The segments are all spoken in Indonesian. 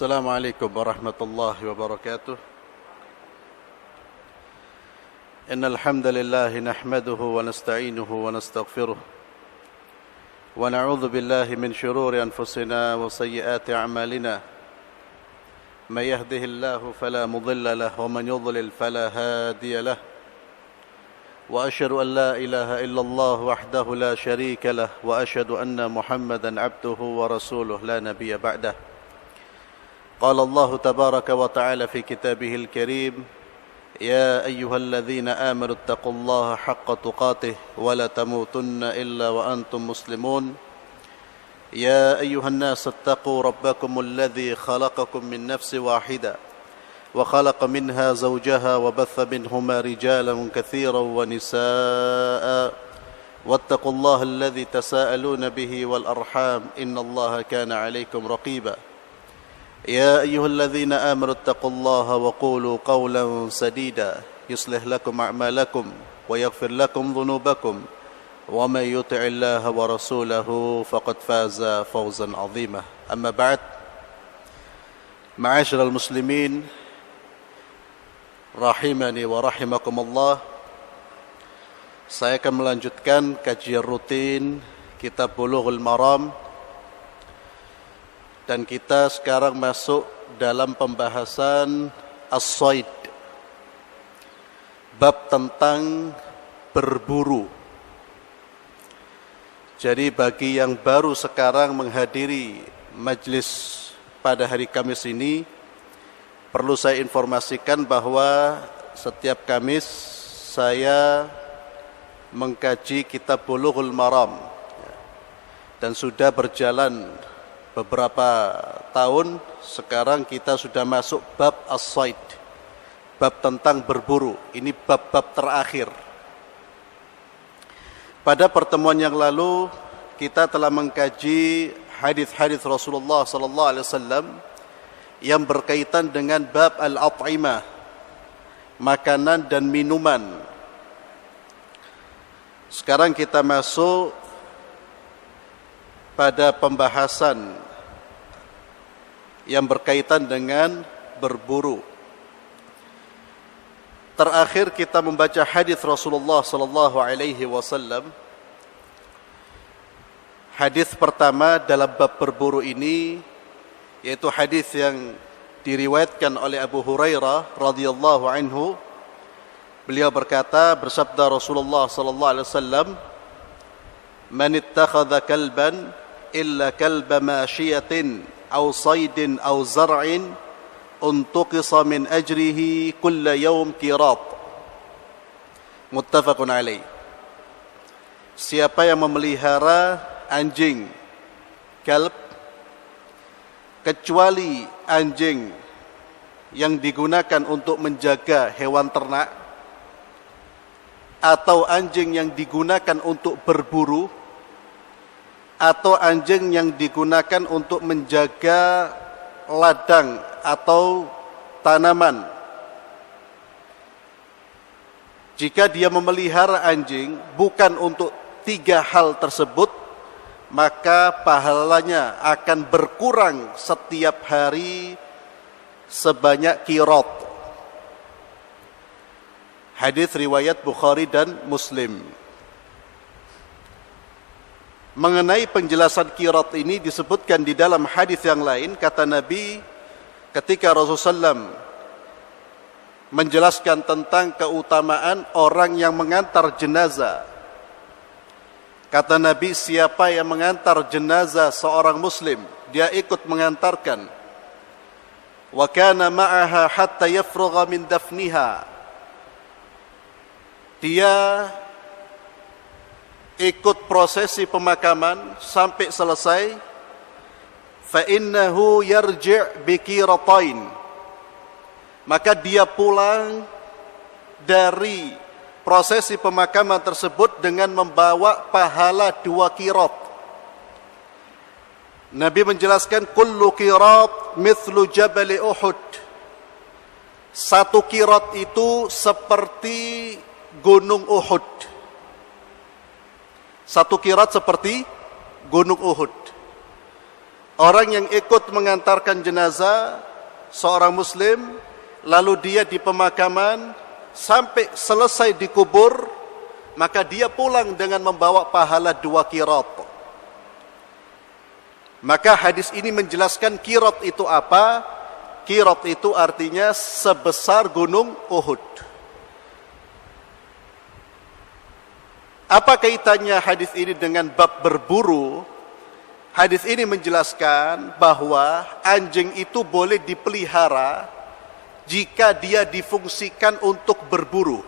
السلام عليكم ورحمة الله وبركاته. إن الحمد لله نحمده ونستعينه ونستغفره ونعوذ بالله من شرور أنفسنا وسيئات أعمالنا. من يهده الله فلا مضل له ومن يضلل فلا هادي له. وأشهد أن لا إله إلا الله وحده لا شريك له وأشهد أن محمدا عبده ورسوله لا نبي بعده. قال الله تبارك وتعالى في كتابه الكريم: يا أيها الذين آمنوا اتقوا الله حق تقاته ولا تموتن إلا وأنتم مسلمون. يا أيها الناس اتقوا ربكم الذي خلقكم من نفس واحدة وخلق منها زوجها وبث منهما رجالا كثيرا ونساء واتقوا الله الذي تساءلون به والأرحام إن الله كان عليكم رقيبا. يا أيها الذين آمنوا اتقوا الله وقولوا قولا سديدا يصلح لكم أعمالكم ويغفر لكم ذنوبكم ومن يطع الله ورسوله فقد فاز فوزا عظيما. أما بعد، معاشر المسلمين rahimani wa rahimakumullah, saya akan melanjutkan kajian rutin kitab Bulughul Maram, dan kita sekarang masuk dalam pembahasan as-sayd, bab tentang berburu. Jadi bagi yang baru sekarang menghadiri majlis pada hari Kamis ini, perlu saya informasikan bahwa setiap Kamis saya mengkaji kitab Bulughul Maram, dan sudah berjalan beberapa tahun. Sekarang kita sudah masuk bab as-sayd, bab tentang berburu. Ini bab-bab terakhir. Pada pertemuan yang lalu kita telah mengkaji hadis-hadis Rasulullah sallallahu alaihi wasallam yang berkaitan dengan bab al-at'imah, makanan dan minuman. Sekarang kita masuk pada pembahasan yang berkaitan dengan berburu. Terakhir kita membaca hadis Rasulullah sallallahu alaihi wasallam. Hadis pertama dalam bab berburu ini yaitu hadis yang diriwayatkan oleh Abu Hurairah radhiyallahu anhu. Beliau berkata, bersabda Rasulullah sallallahu alaihi wasallam, "Man ittakhadha kalban illa kalba mashiyatin aw saydin aw zar'in untuqisa min ajrihi kulla yawm qirat." Muttafaqun alaih. Siapa yang memelihara anjing, kalb, kecuali anjing yang digunakan untuk menjaga hewan ternak atau anjing yang digunakan untuk berburu atau anjing yang digunakan untuk menjaga ladang atau tanaman. Jika dia memelihara anjing bukan untuk tiga hal tersebut, maka pahalanya akan berkurang setiap hari sebanyak qirat. Hadis riwayat Bukhari dan Muslim. Mengenai penjelasan qirat ini disebutkan di dalam hadis yang lain, kata Nabi ketika Rasulullah SAW menjelaskan tentang keutamaan orang yang mengantar jenazah. Kata Nabi, siapa yang mengantar jenazah seorang muslim, dia ikut mengantarkan. Wa kana ma'aha hatta yafrugha min dafniha. Dia ikut prosesi pemakaman sampai selesai. Fa innahu yarji' bi qiratain. Maka dia pulang dari prosesi pemakaman tersebut dengan membawa pahala 2 qirat. Nabi menjelaskan, kullu qirat mithlu jabal Uhud. 1 qirat itu seperti gunung Uhud. 1 qirat seperti gunung Uhud. orang yang ikut mengantarkan jenazah seorang muslim, lalu dia di pemakaman sampai selesai dikubur, maka dia pulang dengan membawa pahala 2 qirat. Maka hadis ini menjelaskan qirat itu apa? Qirat itu artinya sebesar gunung Uhud. Apa kaitannya hadis ini dengan bab berburu? Hadis ini menjelaskan bahwa anjing itu boleh dipelihara jika dia difungsikan untuk berburu.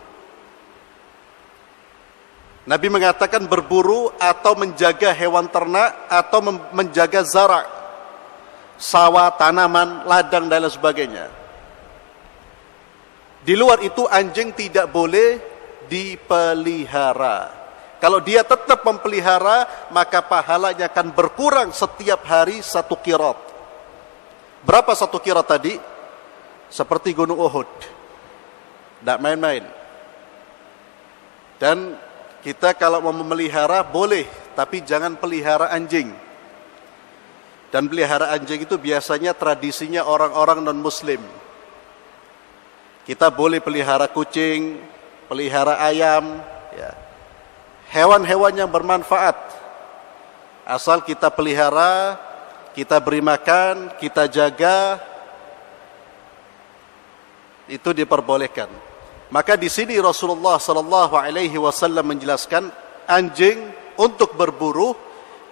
Nabi mengatakan berburu atau menjaga hewan ternak atau menjaga zara', sawah, tanaman, ladang dan lain sebagainya. Di luar itu anjing tidak boleh dipelihara. Kalau dia tetap memelihara, maka pahalanya akan berkurang setiap hari 1 qirat. Berapa 1 qirat tadi? Seperti gunung Uhud. Tidak main-main. Dan kita kalau mau memelihara boleh, tapi jangan pelihara anjing. Dan pelihara anjing itu biasanya tradisinya orang-orang non-muslim. Kita boleh pelihara kucing, pelihara ayam, ya. Hewan-hewan yang bermanfaat. Asal kita pelihara, kita beri makan, kita jaga, itu diperbolehkan. Maka di sini Rasulullah sallallahu alaihi wasallam menjelaskan anjing untuk berburu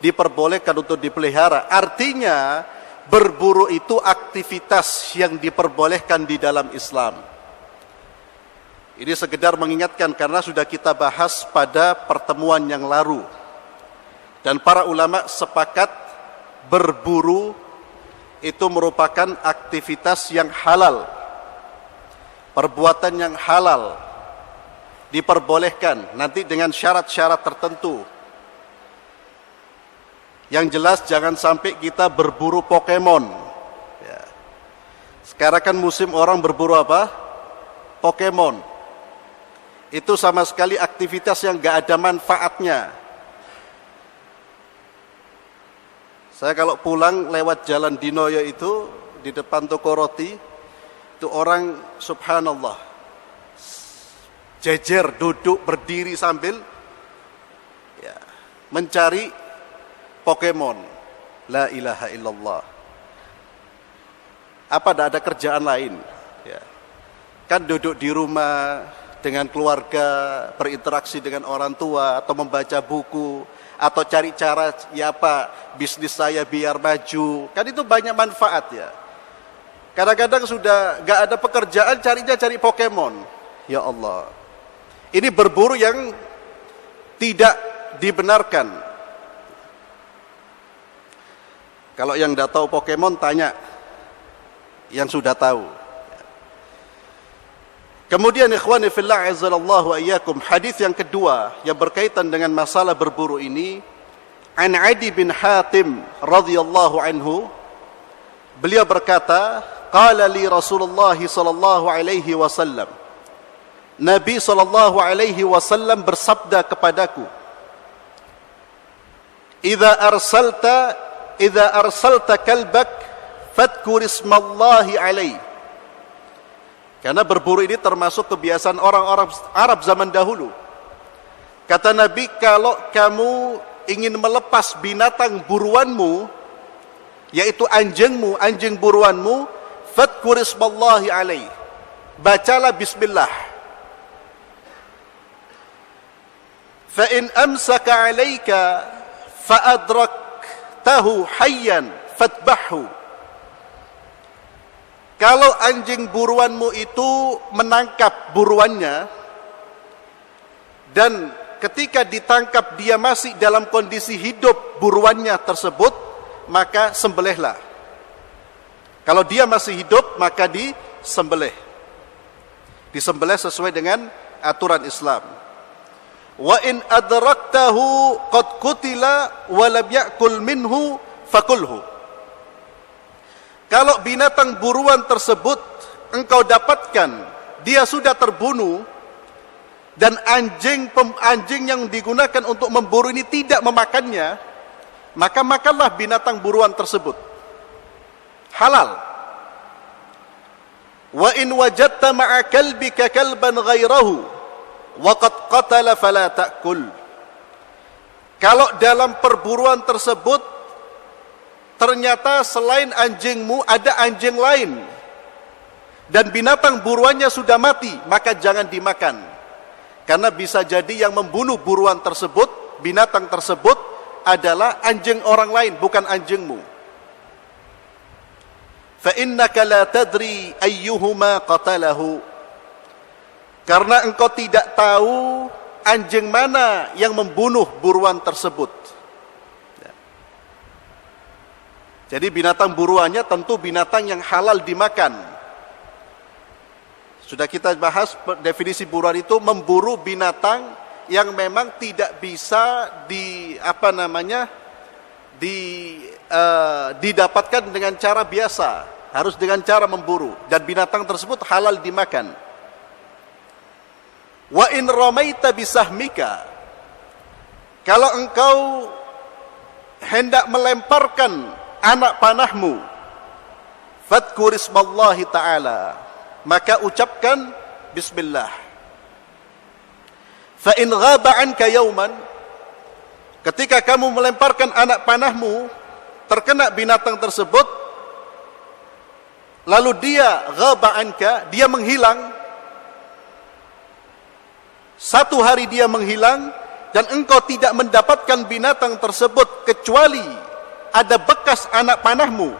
diperbolehkan untuk dipelihara. Artinya berburu itu aktivitas yang diperbolehkan di dalam Islam. Ini sekedar mengingatkan karena sudah kita bahas pada pertemuan yang lalu. Dan para ulama sepakat berburu itu merupakan aktivitas yang halal. Perbuatan yang halal. Diperbolehkan nanti dengan syarat-syarat tertentu. Yang jelas jangan sampai kita berburu Pokemon. Ya. Sekarang kan musim orang berburu apa? Pokemon. Itu sama sekali aktivitas yang gak ada manfaatnya. Saya kalau pulang lewat jalan Dinoyo itu, di depan toko roti, itu orang subhanallah, jejer, duduk, berdiri sambil ya, mencari Pokemon. La ilaha illallah. Apa tidak ada kerjaan lain? Ya. Kan duduk di rumah, dengan keluarga, berinteraksi dengan orang tua, atau membaca buku, atau cari cara, ya apa, bisnis saya biar maju. Kan itu banyak manfaat ya. Kadang-kadang sudah gak ada pekerjaan, cari Pokemon. Ya Allah. Ini berburu yang tidak dibenarkan. Kalau yang tidak tahu Pokemon, tanya yang sudah tahu. Kemudian ikhwani fillah azzalallahu ayyakum, hadis yang kedua yang berkaitan dengan masalah berburu ini, an Adi bin Hatim radhiyallahu anhu, beliau berkata, qala li Rasulullah sallallahu alaihi wasallam, Nabi sallallahu alaihi wasallam bersabda kepadaku, idza arsalta kalbak fadhkur ismallahi alaihi. Karena berburu ini termasuk kebiasaan orang-orang Arab zaman dahulu. Kata Nabi, kalau kamu ingin melepas binatang buruanmu, yaitu anjingmu, anjing buruanmu, fadhkur ismallahi alaih. Bacalah bismillah. Fa in amsaka alaika fa adraktahu hayyan fadbahhu. Kalau anjing buruanmu itu menangkap buruannya, dan ketika ditangkap dia masih dalam kondisi hidup buruannya tersebut, maka sembelihlah. Kalau dia masih hidup, maka disembelih. Disembelih sesuai dengan aturan Islam. Wa in adraktahu qad qutila wa lam ya'kul minhu fakulhu. Kalau binatang buruan tersebut engkau dapatkan, dia sudah terbunuh, dan anjing yang digunakan untuk memburu ini tidak memakannya, maka makanlah binatang buruan tersebut. halal. Wa in wajadta ma'a kalbika kalban ghairahu wa qad qatala fala ta'kul. Kalau dalam perburuan tersebut ternyata selain anjingmu ada anjing lain dan binatang buruannya sudah mati, maka jangan dimakan. Karena bisa jadi yang membunuh buruan tersebut, binatang tersebut adalah anjing orang lain, bukan anjingmu. Fa innaka la tadri ayyuhuma qatalahu. Karena engkau tidak tahu anjing mana yang membunuh buruan tersebut. Jadi binatang buruannya tentu binatang yang halal dimakan. Sudah kita bahas definisi buruan itu memburu binatang yang memang tidak bisa didapatkan dengan cara biasa, harus dengan cara memburu, dan binatang tersebut halal dimakan. Wa in ramaita bisahmika, kalau engkau hendak melemparkan anak panahmu, fadhkur ismallahi ta'ala, maka ucapkan bismillah. Fa in ghaba anka yawman, ketika kamu melemparkan anak panahmu terkena binatang tersebut, lalu dia ghaba anka, dia menghilang, satu hari dia menghilang dan engkau tidak mendapatkan binatang tersebut kecuali ada bekas anak panahmu,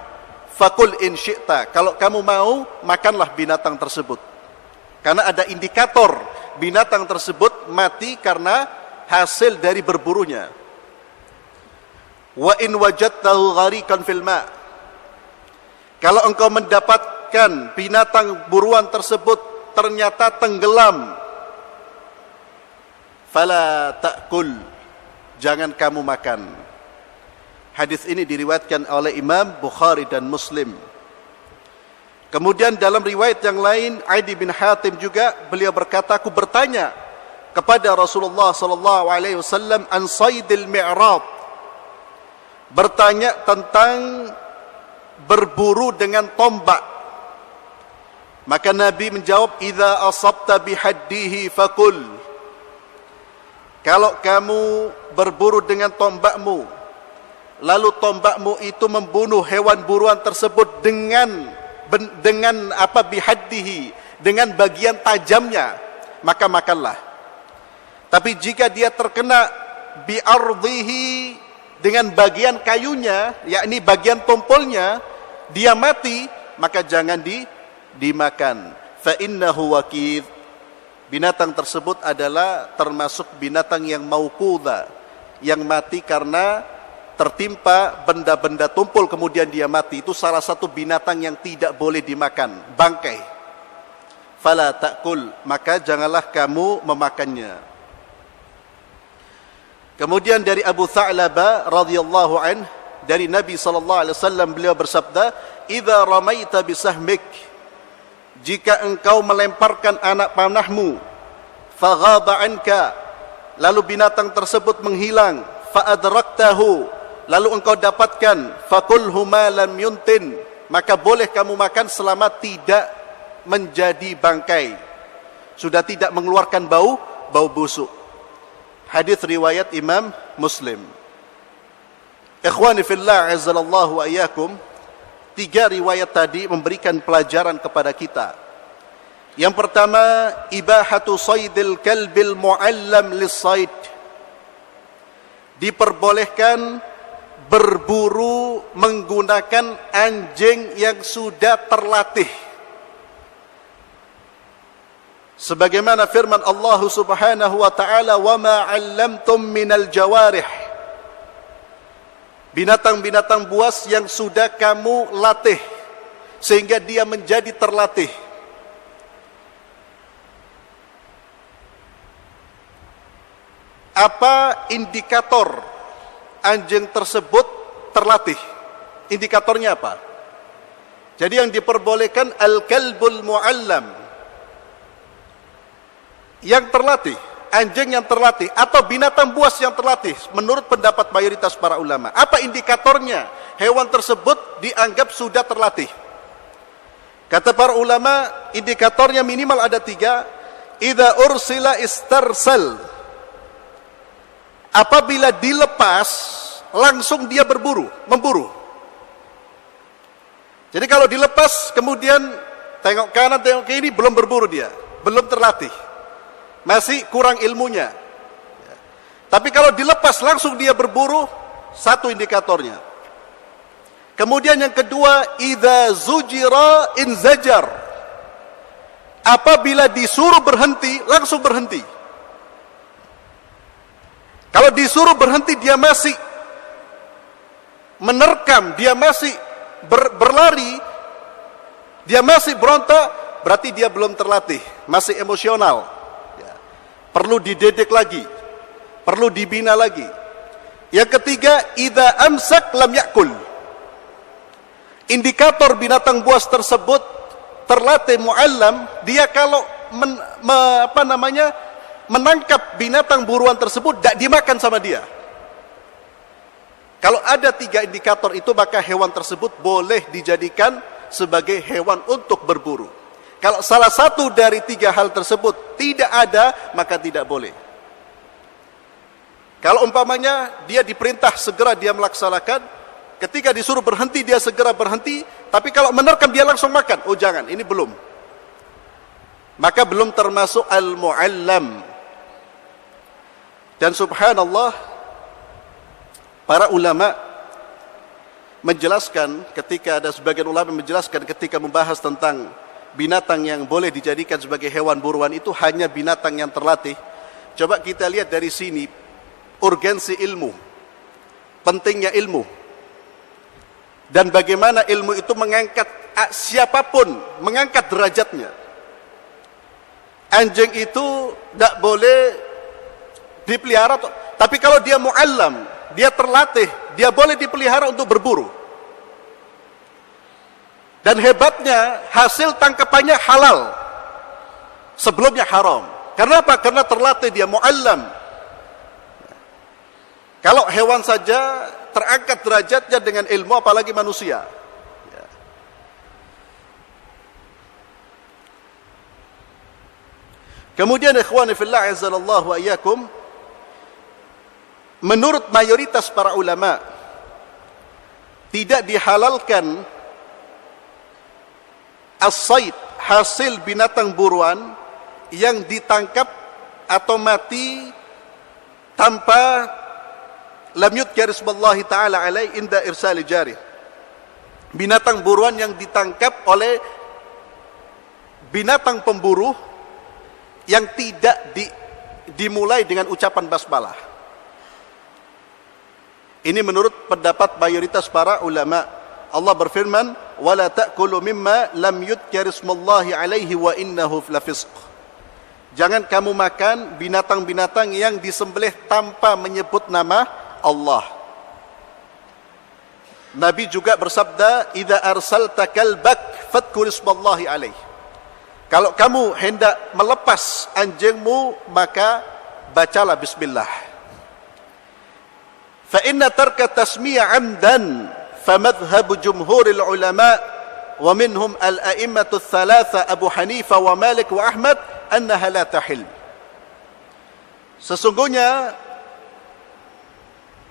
fakul in syi'ta, kalau kamu mau makanlah binatang tersebut. Karena ada indikator binatang tersebut mati karena hasil dari berburunya. Wa in wajadtahu ghariqan fil ma', kalau engkau mendapatkan binatang buruan tersebut ternyata tenggelam, fala ta'kul, jangan kamu makan. Hadis ini diriwayatkan oleh Imam Bukhari dan Muslim. Kemudian dalam riwayat yang lain, Adi bin Hatim juga, beliau berkata, aku bertanya kepada Rasulullah sallallahu alaihi wasallam an saydil mi'rad, bertanya tentang berburu dengan tombak. Maka Nabi menjawab, idza asabta bihaddihi fakul, kalau kamu berburu dengan tombakmu, lalu tombakmu itu membunuh hewan buruan tersebut dengan bihaddihi, dengan bagian tajamnya, maka makanlah. Tapi jika dia terkena bi'ardhihi, dengan bagian kayunya, yakni bagian tumpulnya, dia mati, maka jangan dimakan. Fa innahu waqidh, binatang tersebut adalah termasuk binatang yang mauqudha, yang mati karena tertimpa benda-benda tumpul kemudian dia mati. Itu salah satu binatang yang tidak boleh dimakan, bangkai. Fala ta'kul, maka janganlah kamu memakannya. Kemudian dari Abu Tha'laba radhiyallahu anhu, dari Nabi sallallahu alaihi wasallam, beliau bersabda, idza ramaita bisahmik, jika engkau melemparkan anak panahmu, faghaba anka, lalu binatang tersebut menghilang, fa adraktahu, lalu engkau dapatkan, fakulhu ma lam yuntin, maka boleh kamu makan selama tidak menjadi bangkai, sudah tidak mengeluarkan bau busuk. Hadis riwayat Imam Muslim. Ikhwani fillah, azzalallahu wa iyyakum, tiga riwayat tadi memberikan pelajaran kepada kita. Yang pertama, ibahatu saydil kalbil mu'allam lis-sayd, diperbolehkan berburu menggunakan anjing yang sudah terlatih. Sebagaimana firman Allah Subhanahu wa taala, "Wa ma 'allamtum minal jawarih." Binatang-binatang buas yang sudah kamu latih sehingga dia menjadi terlatih. Apa indikator anjing tersebut terlatih? Indikatornya apa? Jadi yang diperbolehkan al-kalbul mu'allam, yang terlatih, anjing yang terlatih, atau binatang buas yang terlatih, menurut pendapat mayoritas para ulama. Apa indikatornya hewan tersebut dianggap sudah terlatih. Kata para ulama, indikatornya minimal ada 3. Idza ursila istarsal. Apabila dilepas, langsung dia memburu. Jadi kalau dilepas, kemudian tengok kanan, tengok kiri, belum berburu dia. Belum terlatih. Masih kurang ilmunya. Tapi kalau dilepas, langsung dia berburu, satu indikatornya. Kemudian yang kedua, idza zujira inzajar. Apabila disuruh berhenti, langsung berhenti. Kalau disuruh berhenti, dia masih menerkam, dia masih berlari, dia masih berontak, berarti dia belum terlatih, masih emosional. Perlu dididik lagi, perlu dibina lagi. Yang ketiga, idza amsak lam yakul. Indikator binatang buas tersebut terlatih muallam, dia kalau menangkap binatang buruan tersebut tidak dimakan sama dia. Kalau ada 3 indikator itu, maka hewan tersebut boleh dijadikan sebagai hewan untuk berburu. Kalau salah satu dari 3 hal tersebut tidak ada, maka tidak boleh. Kalau umpamanya dia diperintah segera dia melaksanakan, ketika disuruh berhenti, dia segera berhenti. Tapi kalau menerkam, dia langsung makan. Oh jangan, ini belum. Maka belum termasuk al-mu'allam. Dan subhanallah, para ulama menjelaskan, ketika ada sebagian ulama menjelaskan ketika membahas tentang binatang yang boleh dijadikan sebagai hewan buruan, itu hanya binatang yang terlatih. Coba kita lihat dari sini, urgensi ilmu, pentingnya ilmu. Dan bagaimana ilmu itu mengangkat siapapun, mengangkat derajatnya. Anjing itu tidak boleh dipelihara, tapi kalau dia mu'allam, dia terlatih, dia boleh dipelihara untuk berburu. Dan hebatnya, hasil tangkapannya halal, sebelumnya haram. Karena apa? Karena terlatih, dia mu'allam. Kalau hewan saja terangkat derajatnya dengan ilmu, apalagi manusia. Kemudian ikhwani fillah azzalallahu wa iyyakum, menurut mayoritas para ulama, tidak dihalalkan as-sayd, hasil binatang buruan yang ditangkap atau mati tanpa lam yudhkar ismallahi ta'ala alaih inda irsali jari. Binatang buruan yang ditangkap oleh binatang pemburu yang tidak dimulai dengan ucapan basmalah. Ini menurut pendapat mayoritas para ulama. Allah berfirman, "Wala ta'kulu mimma lam yudhkar ismallahi alaihi wa innahu lafisq." Jangan kamu makan binatang-binatang yang disembelih tanpa menyebut nama Allah. Nabi juga bersabda, "Idza arsalta kalbak fadhkur ismallahi alaih." Kalau kamu hendak melepas anjingmu, maka bacalah bismillah. Fa inna tarka tasmiya 'amdan fa madhhab jumhuril ulama wa minhum al-a'immatu ats-tsalatsa Abu Hanifah wa Malik wa Ahmad annaha la tahil. Sesungguhnya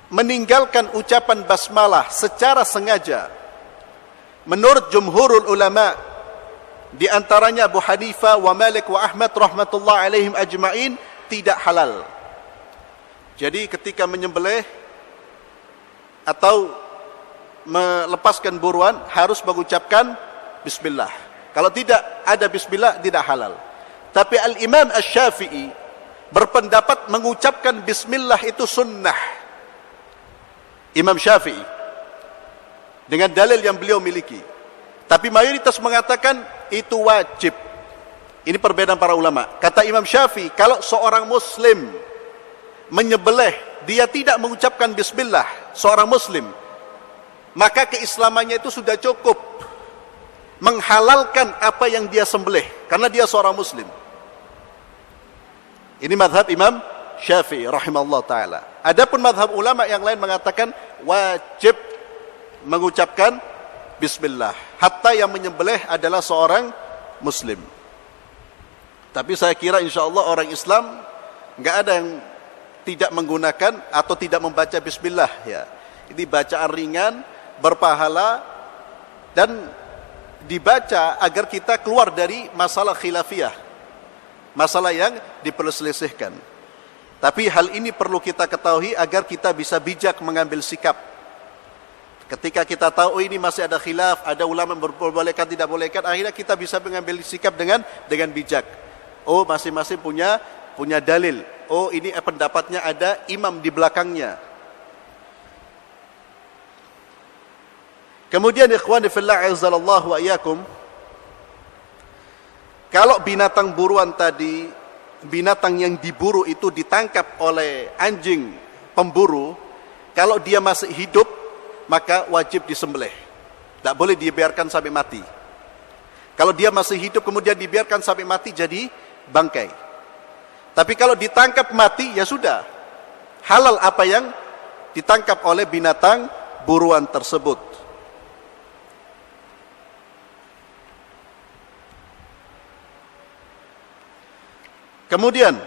meninggalkan ucapan basmalah secara sengaja, menurut jumhurul ulama, di antaranya Abu Hanifah wa Malik wa Ahmad rahmatullah alaihim ajma'in, tidak halal. Jadi ketika menyembelih atau melepaskan buruan harus mengucapkan bismillah. Kalau tidak ada bismillah, tidak halal. Tapi Al-Imam Asy-Syafi'i berpendapat mengucapkan bismillah itu sunnah. Imam Syafi'i dengan dalil yang beliau miliki. Tapi mayoritas mengatakan itu wajib. Ini perbedaan para ulama. Kata Imam Syafi'i, kalau seorang muslim menyembelih, dia tidak mengucapkan bismillah, seorang muslim, maka keislamannya itu sudah cukup menghalalkan apa yang dia sembelih, karena dia seorang muslim. Ini mazhab Imam Syafi'i rahimahullah ta'ala. Adapun mazhab ulama yang lain mengatakan wajib mengucapkan bismillah. Hatta yang menyembelih adalah seorang muslim. Tapi saya kira insya Allah orang Islam nggak ada yang tidak menggunakan atau tidak membaca bismillah ya. Ini bacaan ringan, berpahala, dan dibaca agar kita keluar dari masalah khilafiyah, masalah yang diperselisihkan. Tapi hal ini perlu kita ketahui agar kita bisa bijak mengambil sikap. Ketika kita tahu ini masih ada khilaf, ada ulama memperbolehkan tidak bolehkan, akhirnya kita bisa mengambil sikap dengan bijak. Oh, masing-masing punya dalil. Oh, ini pendapatnya ada imam di belakangnya. Kemudian ikhwani fillah azzalallahu wa iyyakum, kalau binatang buruan tadi, binatang yang diburu itu ditangkap oleh anjing pemburu, kalau dia masih hidup maka wajib disembelih. Tidak boleh dibiarkan sampai mati. Kalau dia masih hidup kemudian dibiarkan sampai mati jadi bangkai. Tapi kalau ditangkap mati ya sudah, halal apa yang ditangkap oleh binatang buruan tersebut. Kemudian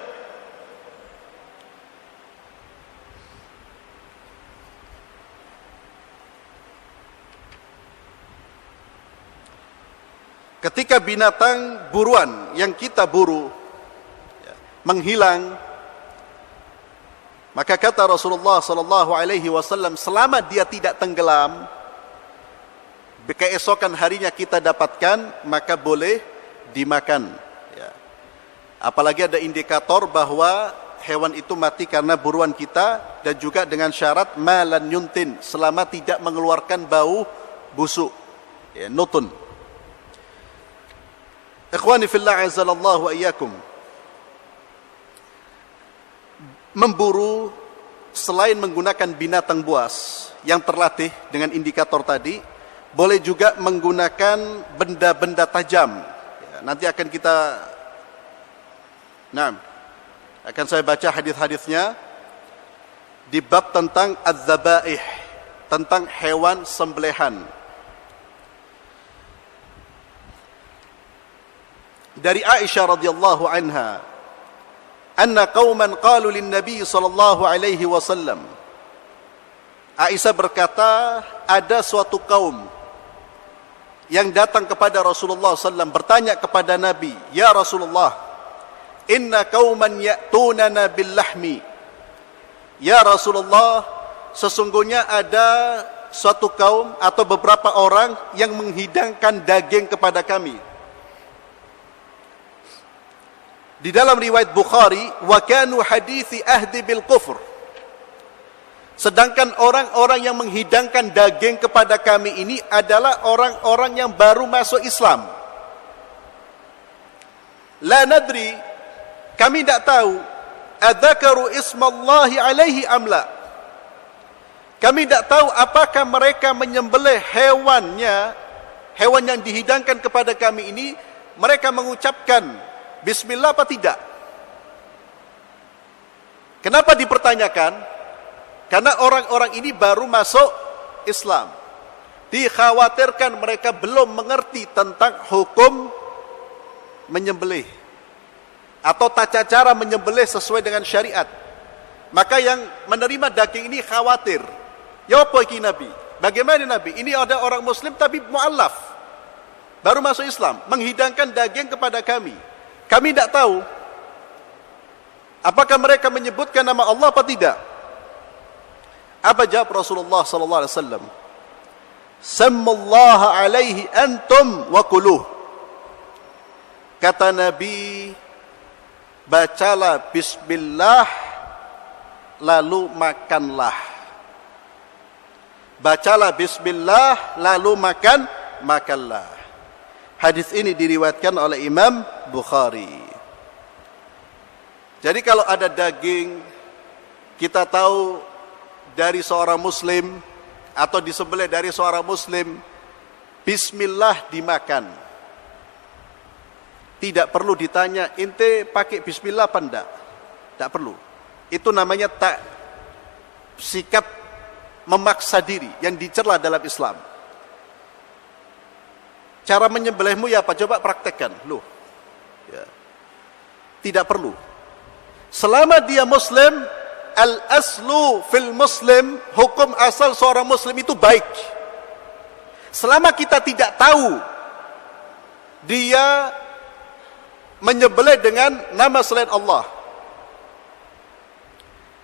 ketika binatang buruan yang kita buru menghilang, maka kata Rasulullah sallallahu alaihi wasallam, selama dia tidak tenggelam, keesokan harinya kita dapatkan, maka boleh dimakan. Apalagi ada indikator bahwa hewan itu mati karena buruan kita, dan juga dengan syarat malan yuntin, selama tidak mengeluarkan bau busuk, ya, nutun. Ikhwani fillah azzalallahu wa iyyakum, memburu selain menggunakan binatang buas yang terlatih dengan indikator tadi, boleh juga menggunakan benda-benda tajam. Ya, nanti akan akan saya baca hadis-hadisnya di bab tentang az-zabaih, tentang hewan sembelihan. Dari Aisyah radhiyallahu anha, anna qauman qalu lin-nabi sallallahu alaihi wasallam. Aisyah berkata, ada suatu kaum yang datang kepada Rasulullah sallallahu alaihi wasallam bertanya kepada Nabi, "Ya Rasulullah, inna qauman ya'tunana bil lahmi." Ya Rasulullah, sesungguhnya ada suatu kaum atau beberapa orang yang menghidangkan daging kepada kami. Di dalam riwayat Bukhari, wa kanu hadithi ahdi bil kufr. Sedangkan orang-orang yang menghidangkan daging kepada kami ini adalah orang-orang yang baru masuk Islam. La nadri, kami tidak tahu, adzakaru ismallahi alaihi amla. Kami tidak tahu apakah mereka menyembelih hewan yang dihidangkan kepada kami ini, mereka mengucapkan bismillah apa tidak? Kenapa dipertanyakan? Karena orang-orang ini baru masuk Islam. Dikhawatirkan mereka belum mengerti tentang hukum menyembelih atau tata cara menyembelih sesuai dengan syariat. Maka yang menerima daging ini khawatir. Ya apa ini Nabi? Bagaimana Nabi? Ini ada orang Muslim tapi mu'allaf, baru masuk Islam, menghidangkan daging kepada kami. Kami tidak tahu apakah mereka menyebutkan nama Allah apa tidak. Apa jawab Rasulullah sallallahu alaihi wasallam? Sammallaha alaihi antum wa kuluh. Kata Nabi, bacalah bismillah lalu makanlah. Bacalah bismillah lalu makanlah. Hadis ini diriwayatkan oleh Imam Bukhari. Jadi kalau ada daging kita tahu dari seorang muslim atau disembelih dari seorang muslim, bismillah dimakan. Tidak perlu ditanya, ente pakai bismillah apa enggak? Tidak perlu. Itu namanya sikap memaksa diri yang dicela dalam Islam. Cara menyembelihmu ya apa? Coba praktekkan. Loh. Ya. Tidak perlu. Selama dia muslim, al-aslu fil muslim, hukum asal seorang muslim itu baik. Selama kita tidak tahu dia menyembelih dengan nama selain Allah.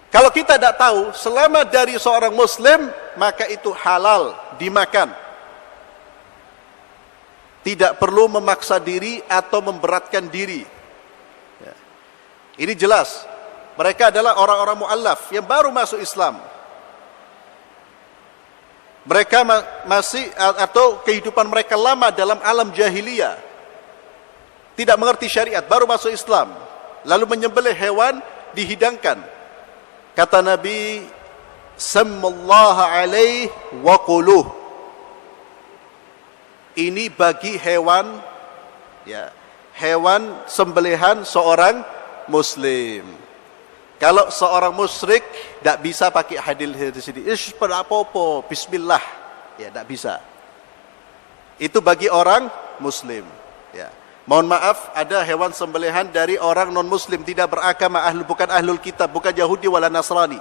Kalau kita tidak tahu, selama dari seorang muslim, maka itu halal dimakan. Tidak perlu memaksa diri atau memberatkan diri. Ya. Ini jelas. Mereka adalah orang-orang mu'allaf yang baru masuk Islam. Mereka masih atau kehidupan mereka lama dalam alam jahiliyah. Tidak mengerti syariat, baru masuk Islam. Lalu menyembelih hewan dihidangkan. Kata Nabi, "Sammallaha alaih wa quluh." Ini bagi hewan, ya, hewan sembelihan seorang muslim. Kalau seorang musyrik tidak bisa pakai hadis ini. Pada apa-apa, bismillah. Ya, tidak bisa. Itu bagi orang muslim. Ya. Mohon maaf, ada hewan sembelihan dari orang non-muslim, tidak beragama, bukan ahlul kitab, bukan Yahudi wala Nasrani.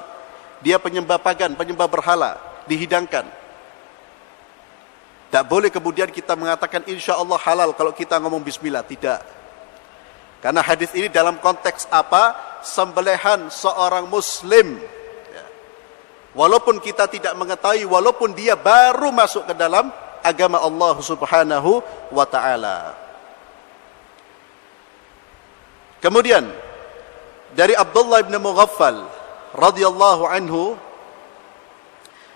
Dia penyembah pagan, penyembah berhala, dihidangkan. Tak boleh kemudian kita mengatakan insya Allah halal kalau kita ngomong bismillah. Tidak. Karena hadis ini dalam konteks apa? Sembelihan seorang muslim. Ya. Walaupun kita tidak mengetahui, walaupun dia baru masuk ke dalam agama Allah subhanahu wa ta'ala. Kemudian dari Abdullah bin Mughaffal radhiyallahu anhu,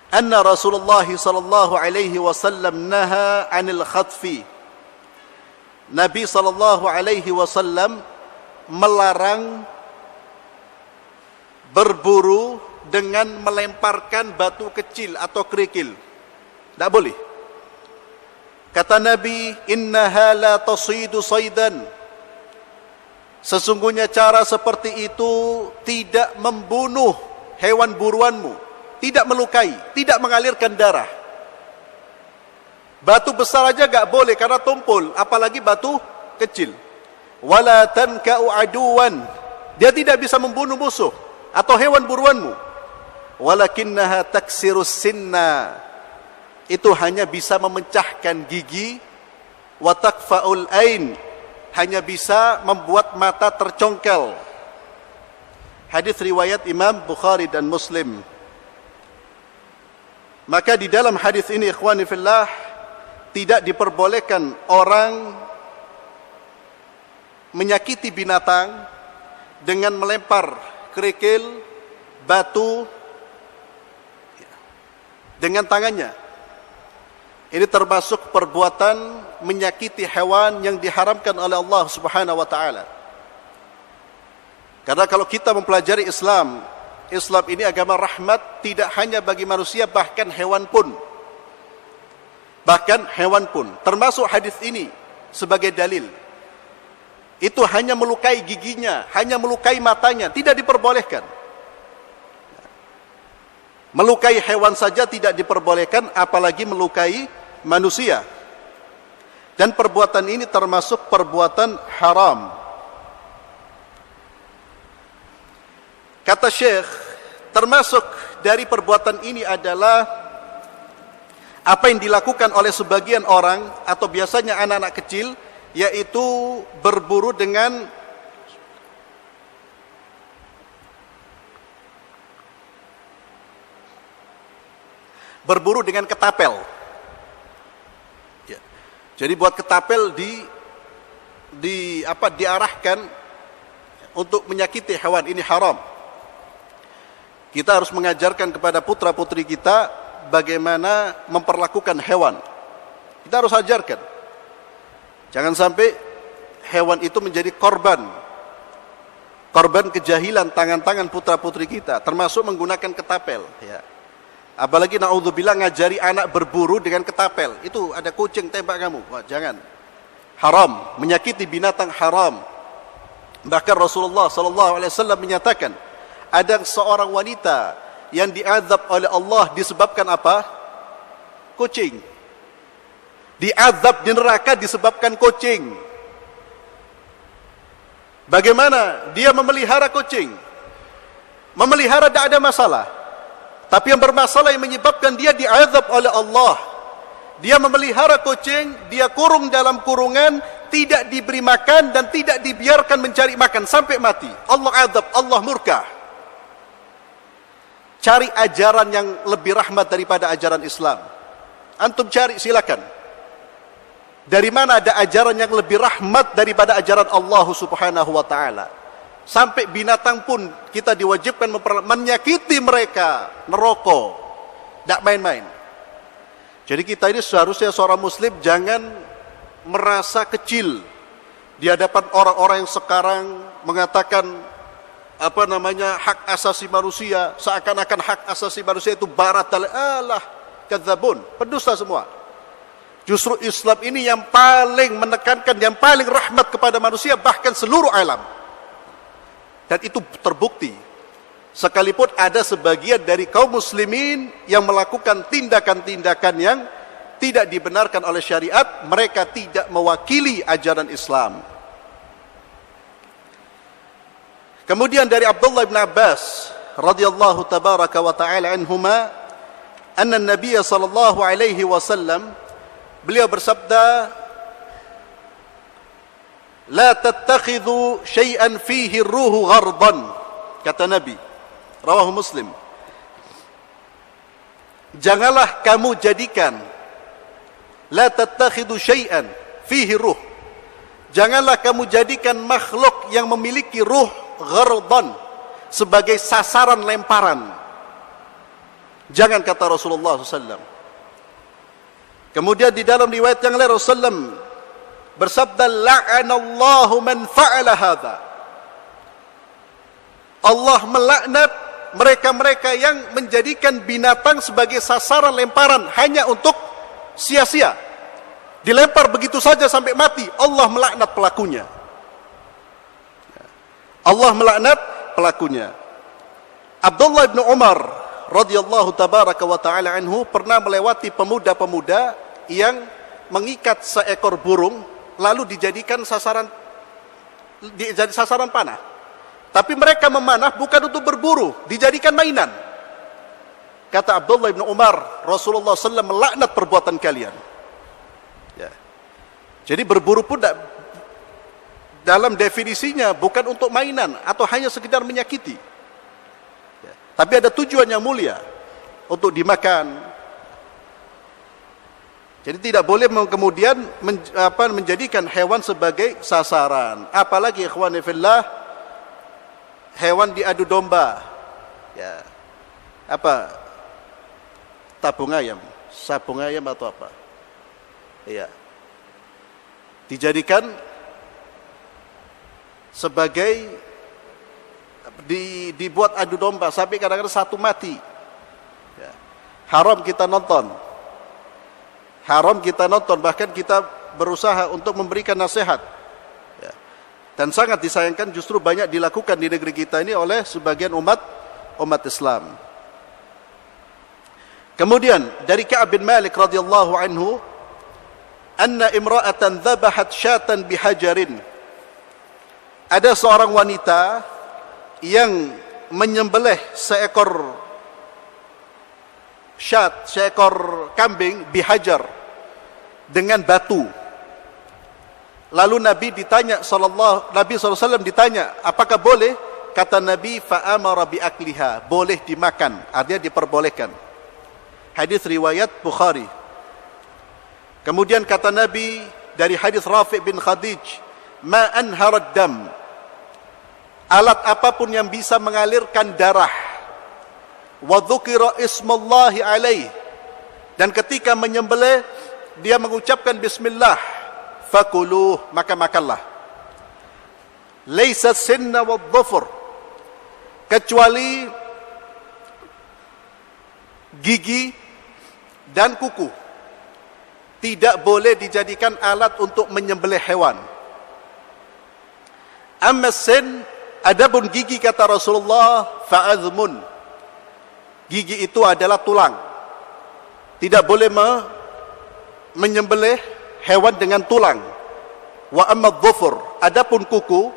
anna Rasulullah sallallahu alaihi wasallam naha 'anil khatfi. Nabi sallallahu alaihi wasallam melarang berburu dengan melemparkan batu kecil atau kerikil. Tidak boleh. Kata Nabi, innaha la tasidu saydan. Sesungguhnya cara seperti itu tidak membunuh hewan buruanmu, tidak melukai, tidak mengalirkan darah. Batu besar aja gak boleh karena tumpul, apalagi batu kecil. Wala tanka'u aduwan. Dia tidak bisa membunuh musuh atau hewan buruanmu. Walakinnaha taksirus sinna. Itu hanya bisa memecahkan gigi. Wa takfa'ul ain. Hanya bisa membuat mata tercongkel. Hadis riwayat Imam Bukhari dan Muslim. Maka di dalam hadis ini ikhwani fillah, tidak diperbolehkan orang menyakiti binatang dengan melempar kerikil, batu dengan tangannya. Ini termasuk perbuatan menyakiti hewan yang diharamkan oleh Allah Subhanahu wa taala. Karena kalau kita mempelajari Islam, Islam ini agama rahmat tidak hanya bagi manusia, bahkan hewan pun. Bahkan hewan pun, termasuk hadis ini sebagai dalil. Itu hanya melukai giginya, hanya melukai matanya, tidak diperbolehkan. Melukai hewan saja tidak diperbolehkan, apalagi melukai manusia. Dan perbuatan ini termasuk perbuatan haram. Kata Syekh, termasuk dari perbuatan ini adalah apa yang dilakukan oleh sebagian orang atau biasanya anak-anak kecil, yaitu berburu dengan ketapel. Ya. Jadi buat ketapel diarahkan untuk menyakiti hewan, ini haram. Kita harus mengajarkan kepada putra-putri kita bagaimana memperlakukan hewan. Kita harus ajarkan. Jangan sampai hewan itu menjadi korban kejahilan tangan-tangan putra-putri kita, termasuk menggunakan ketapel. Ya. Apalagi na'udzubillah ngajari anak berburu dengan ketapel. Itu ada kucing tembak kamu. Wah, jangan. Haram, menyakiti binatang haram. Bahkan Rasulullah SAW menyatakan, ada seorang wanita yang diazab oleh Allah disebabkan apa? Kucing. Diazab di neraka disebabkan kucing. Bagaimana dia memelihara kucing? Memelihara tidak ada masalah. Tapi yang bermasalah yang menyebabkan dia diazab oleh Allah. Dia memelihara kucing, dia kurung dalam kurungan, tidak diberi makan dan tidak dibiarkan mencari makan sampai mati. Allah azab, Allah murka. Cari ajaran yang lebih rahmat daripada ajaran Islam. Antum cari, silakan. Dari mana ada ajaran yang lebih rahmat daripada ajaran Allah Subhanahu wa taala? Sampai binatang pun kita diwajibkan menyakiti mereka, neraka. Tidak main-main. Jadi kita ini seharusnya seorang muslim jangan merasa kecil di hadapan orang-orang yang sekarang mengatakan hak asasi manusia, seakan-akan hak asasi manusia itu barat Allah, kadzabun, pendusta semua. Justru Islam ini yang paling menekankan, yang paling rahmat kepada manusia, bahkan seluruh alam. Dan itu terbukti. Sekalipun ada sebagian dari kaum muslimin yang melakukan tindakan-tindakan yang tidak dibenarkan oleh syariat, mereka tidak mewakili ajaran Islam. Kemudian dari Abdullah bin Abbas radhiyallahu tabaraka wa ta'ala anhuma, anna Nabi sallallahu alaihi wasallam, beliau bersabda, la tattakhidhu syai'an fihi ruhu ghardan, kata Nabi, rawahu Muslim. Janganlah kamu jadikan, la tattakhidhu syai'an fihi ruh, janganlah kamu jadikan makhluk yang memiliki ruh ghardan sebagai sasaran lemparan. Jangan, kata Rasulullah SAW. Kemudian di dalam riwayat yang lain Rasulullah bersabda, la'anallahu man fa'ala hadha. Allah melaknat mereka-mereka yang menjadikan binatang sebagai sasaran lemparan hanya untuk sia-sia. Dilempar begitu saja sampai mati. Allah melaknat pelakunya. Allah melaknat pelakunya. Abdullah bin Umar radhiyallahu tabaraka wa ta'ala anhu pernah melewati pemuda-pemuda yang mengikat seekor burung lalu dijadikan sasaran panah. Tapi mereka memanah bukan untuk berburu, dijadikan mainan. Kata Abdullah bin Umar, Rasulullah SAW melaknat perbuatan kalian. Ya. Jadi berburu pun dalam definisinya bukan untuk mainan atau hanya sekedar menyakiti. Ya. Tapi ada tujuan yang mulia untuk dimakan. Jadi tidak boleh kemudian menjadikan hewan sebagai sasaran. Apalagi ikhwani fillah, hewan diadu domba. Ya. Tabung ayam, sabung ayam atau apa? Iya. Dijadikan sebagai dibuat adu domba sampai kadang-kadang satu mati. Ya. Haram kita nonton. Haram kita nonton, bahkan kita berusaha untuk memberikan nasihat. Ya. Dan sangat disayangkan justru banyak dilakukan di negeri kita ini oleh sebagian umat Islam. Kemudian dari Ka'ab bin Malik radhiyallahu anhu, anna imra'atan dhabahat syatan bihajarin. Ada seorang wanita yang menyembelih seekor seekor kambing bihajar dengan batu. Lalu Nabi SAW ditanya, apakah boleh? Kata Nabi, fa'amara bi'akliha, boleh dimakan, artinya diperbolehkan. Hadis riwayat Bukhari. Kemudian kata Nabi dari hadis Rafi' bin Khadij, ma anharad dam, alat apapun yang bisa mengalirkan darah, wa dzukira ismullahi alaih, dan ketika menyembelih dia mengucapkan bismillah, fakuluh, maka makanlah. Laisa sinna wa dhufur, kecuali gigi dan kuku tidak boleh dijadikan alat untuk menyembelih hewan. Amma sin, adapun gigi, kata Rasulullah, fa'azmun, Gigi itu adalah tulang. Tidak boleh menyembelih hewan dengan tulang. Wa amma dhufur, adapun kuku,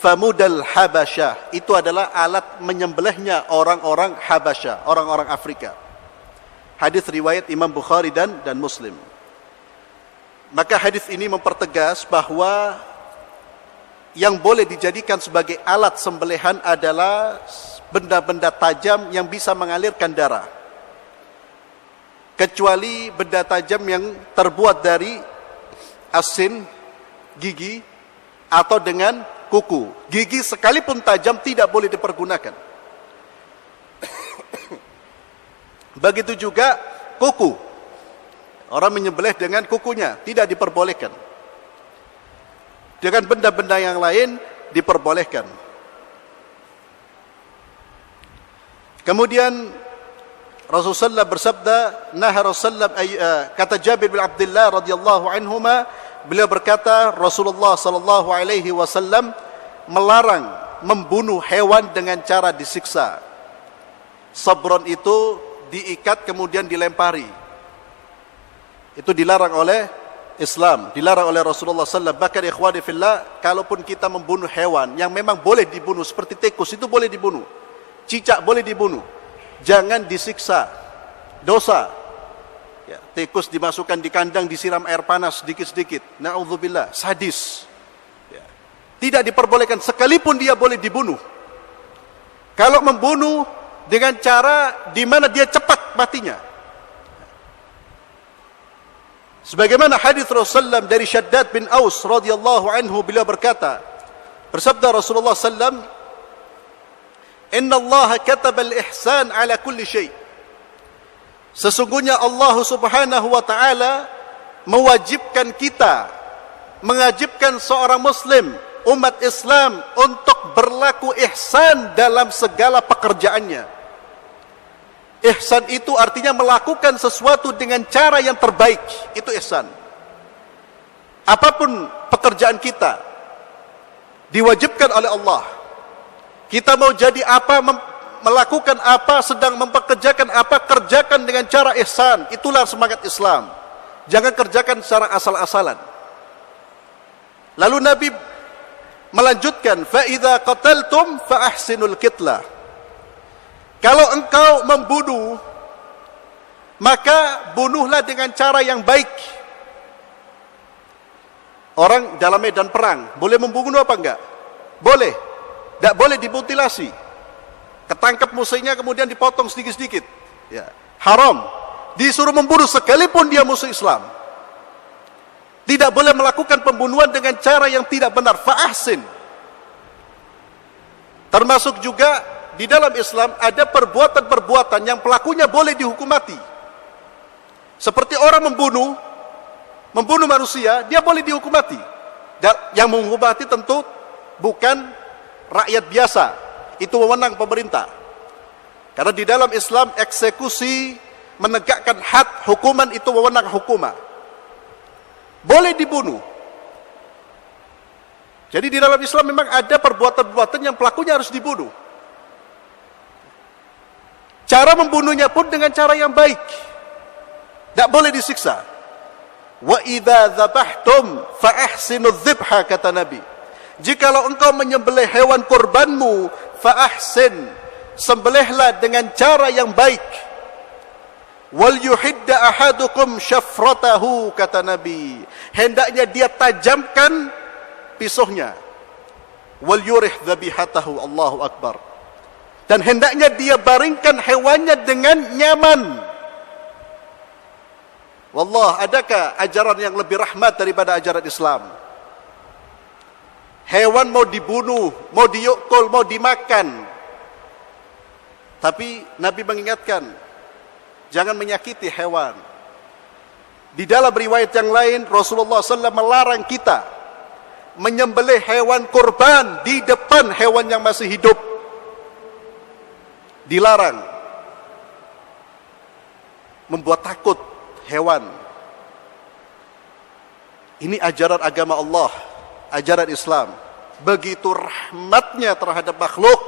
famudal Habasyah, itu adalah alat menyembelihnya orang-orang Habasyah, orang-orang Afrika. Hadis riwayat Imam Bukhari dan Muslim. Maka hadis ini mempertegas bahwa yang boleh dijadikan sebagai alat sembelihan adalah benda-benda tajam yang bisa mengalirkan darah, kecuali benda tajam yang terbuat dari asin, gigi, atau dengan kuku. Gigi sekalipun tajam tidak boleh dipergunakan. Begitu juga kuku. Orang menyembelih dengan kukunya tidak diperbolehkan. Dengan benda-benda yang lain diperbolehkan. Kemudian Rasulullah bersabda, kata Jabir bin Abdullah radhiyallahu anhuma, beliau berkata, Rasulullah sallallahu alaihi wasallam melarang membunuh hewan dengan cara disiksa. Sabron itu diikat kemudian dilempari. Itu dilarang oleh Islam, dilarang oleh Rasulullah sallallahu alaihi wasallam. Bahkan ikhwani fillah, kalaupun kita membunuh hewan yang memang boleh dibunuh seperti tikus, itu boleh dibunuh. Cicak boleh dibunuh. Jangan disiksa. Dosa. Ya, tikus dimasukkan di kandang, disiram air panas sedikit-sedikit. Na'udzubillah, sadis. Ya. Tidak diperbolehkan sekalipun dia boleh dibunuh. Kalau membunuh dengan cara di mana dia cepat matinya. Sebagaimana hadis Rasulullah dari Shaddad bin Aus radhiyallahu anhu, beliau berkata, bersabda Rasulullah sallallahu, Inna Allah kataba al-ihsan ala kulli syai. Sesungguhnya Allah subhanahu wa ta'ala mewajibkan kita, mengajibkan seorang muslim, umat Islam, untuk berlaku ihsan dalam segala pekerjaannya. Ihsan itu artinya melakukan sesuatu dengan cara yang terbaik. Itu ihsan. Apapun pekerjaan kita, diwajibkan oleh Allah. Kita mau jadi apa, melakukan apa, sedang mempekerjakan apa, kerjakan dengan cara ihsan. Itulah semangat Islam. Jangan kerjakan secara asal-asalan. Lalu Nabi melanjutkan, فَإِذَا قَتَلْتُمْ فَأَحْسِنُوا الْقِتْلَةِ. Kalau engkau membunuh, maka bunuhlah dengan cara yang baik. Orang dalam medan perang, boleh membunuh apa enggak? Boleh. Tidak boleh dimutilasi. Ketangkap musuhnya kemudian dipotong sedikit-sedikit. Ya. Haram. Disuruh membunuh sekalipun dia musuh Islam. Tidak boleh melakukan pembunuhan dengan cara yang tidak benar. Fa'ahsin. Termasuk juga di dalam Islam ada perbuatan-perbuatan yang pelakunya boleh dihukum mati. Seperti orang membunuh manusia, dia boleh dihukum mati. Dan yang menghukum mati tentu bukan rakyat biasa, itu wewenang pemerintah. Karena di dalam Islam eksekusi, menegakkan had, hukuman itu wewenang hukumah. Boleh dibunuh. Jadi di dalam Islam memang ada perbuatan-perbuatan yang pelakunya harus dibunuh. Cara membunuhnya pun dengan cara yang baik. Tidak boleh disiksa. Wa idza dzabhtum fa ahsinu dzibha, kata Nabi. Jikalau engkau menyembelih hewan kurbanmu, fa-ahsin, sembelihlah dengan cara yang baik. Wal yuhidda ahadukum syafratahu, kata Nabi. Hendaknya dia tajamkan pisaunya. Wal yurih dzabihatahu, Allahu Akbar. Dan hendaknya dia baringkan hewannya dengan nyaman. Wallah, adakah ajaran yang lebih rahmat daripada ajaran Islam? Hewan mau dibunuh, mau diukul, mau dimakan. Tapi Nabi mengingatkan, jangan menyakiti hewan. Di dalam riwayat yang lain, Rasulullah SAW melarang kita menyembelih hewan kurban di depan hewan yang masih hidup. Dilarang. Membuat takut hewan. Ini ajaran agama Allah. Ajaran Islam, begitu rahmatnya terhadap makhluk.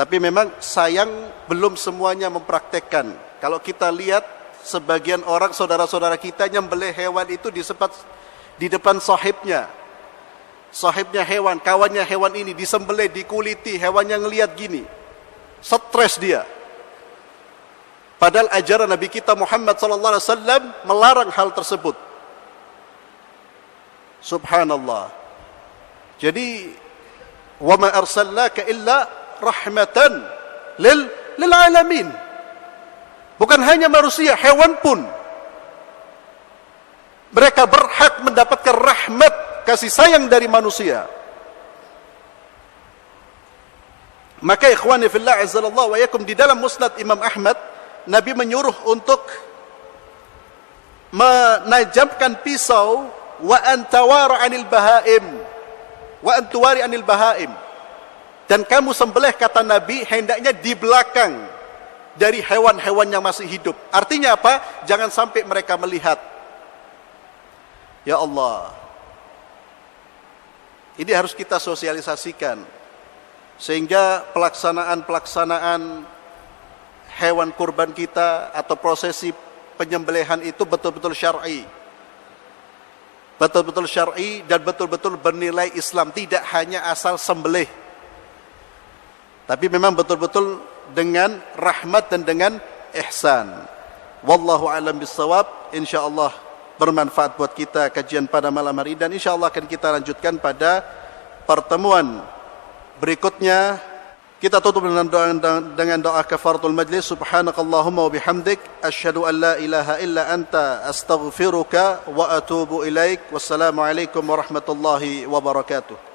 Tapi memang sayang belum semuanya mempraktekkan. Kalau kita lihat sebagian orang saudara-saudara kita nyembelih hewan itu di depan sahibnya. Sahibnya hewan, kawannya hewan ini disembelih, dikuliti, hewannya ngelihat gini. Stres dia. Padahal ajaran Nabi kita Muhammad sallallahu alaihi wasallam melarang hal tersebut. Subhanallah. Jadi wa ma arsalnaka illa rahmatan lil alamin. Bukan hanya manusia, hewan pun mereka berhak mendapatkan rahmat, kasih sayang dari manusia. Maka ikhwani fillah azzallahu wa yakum, di dalam musnad Imam Ahmad, Nabi menyuruh untuk menajamkan pisau wa antawara anil bahaim, wa antuwari anil bahaim. Dan kamu sembelih, kata Nabi, hendaknya di belakang dari hewan-hewan yang masih hidup. Artinya apa? Jangan sampai mereka melihat. Ya Allah, ini harus kita sosialisasikan sehingga pelaksanaan hewan kurban kita atau prosesi penyembelihan itu betul-betul syar'i. Betul-betul syar'i dan betul-betul bernilai Islam, tidak hanya asal sembelih. Tapi memang betul-betul dengan rahmat dan dengan ihsan. Wallahu a'lam bissawab. Insyaallah bermanfaat buat kita kajian pada malam hari, dan insyaallah akan kita lanjutkan pada pertemuan berikutnya. Kita tutup dengan doa kafaratul majlis. Subhanakallahumma wa bihamdik, asyhadu an la ilaha illa anta, astaghfiruka wa atubu ilaik. Wassalamu alaikum warahmatullahi wabarakatuh.